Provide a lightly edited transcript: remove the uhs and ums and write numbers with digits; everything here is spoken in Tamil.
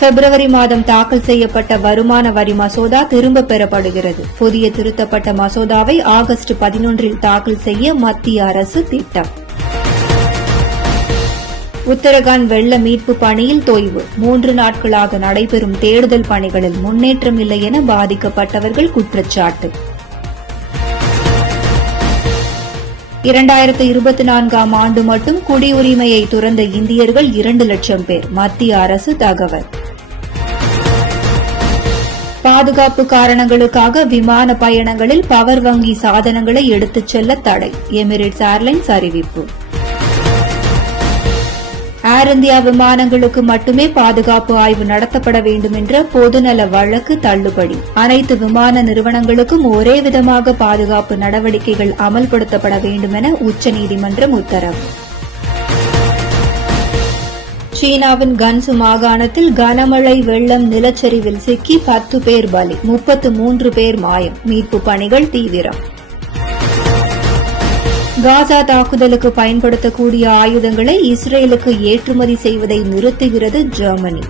பிப்ரவரி மாதம் தாக்கல் செய்யப்பட்ட வருமான வரி மசோதா திரும்பப் பெறப்படுகிறது. புதிய திருத்தப்பட்ட மசோதாவை ஆகஸ்ட் 11 தாக்கல் செய்ய மத்திய அரசு திட்டம். உத்தரகாண்ட் வெள்ள மீட்பு பணியில் தொய்வு. 3 நாட்களாக நடைபெறும் தேடுதல் பணிகளில் முன்னேற்றம் இல்லை என பாதிக்கப்பட்டவர்கள் குற்றச்சாட்டு. 2024ஆம் ஆண்டு மட்டும் குடியுரிமையை துறந்த இந்தியர்கள் 2 லட்சம் பேர். மத்திய அரசு தகவல். பாதுகாப்பு காரணங்களுக்காக விமான பயணங்களில் பவர் வங்கி சாதனங்களை எடுத்துச் செல்ல தடை. எமிரேட்ஸ் ஏர்லைன்ஸ் அறிவிப்பு. ஏர் இந்தியா விமானங்களுக்கு மட்டுமே பாதுகாப்பு ஆய்வு நடத்தப்பட வேண்டும் என்ற பொதுநல வழக்கு தள்ளுபடி. அனைத்து விமான நிறுவனங்களுக்கும் ஒரே விதமாக பாதுகாப்பு நடவடிக்கைகள் அமல்படுத்தப்பட வேண்டும் என உச்சநீதிமன்றம் உத்தரவு. சீனாவின் கன்சு மாகாணத்தில் கனமழை வெள்ளம் நிலச்சரிவில் சிக்கி 10 பேர் பலி, 33 பேர் மாயம். மீட்பு பணிகள் தீவிரம். காசா தாக்குதலுக்கு பயன்படுத்தக்கூடிய ஆயுதங்களை இஸ்ரேலுக்கு ஏற்றுமதி செய்வதை நிறுத்துகிறது ஜெர்மனி.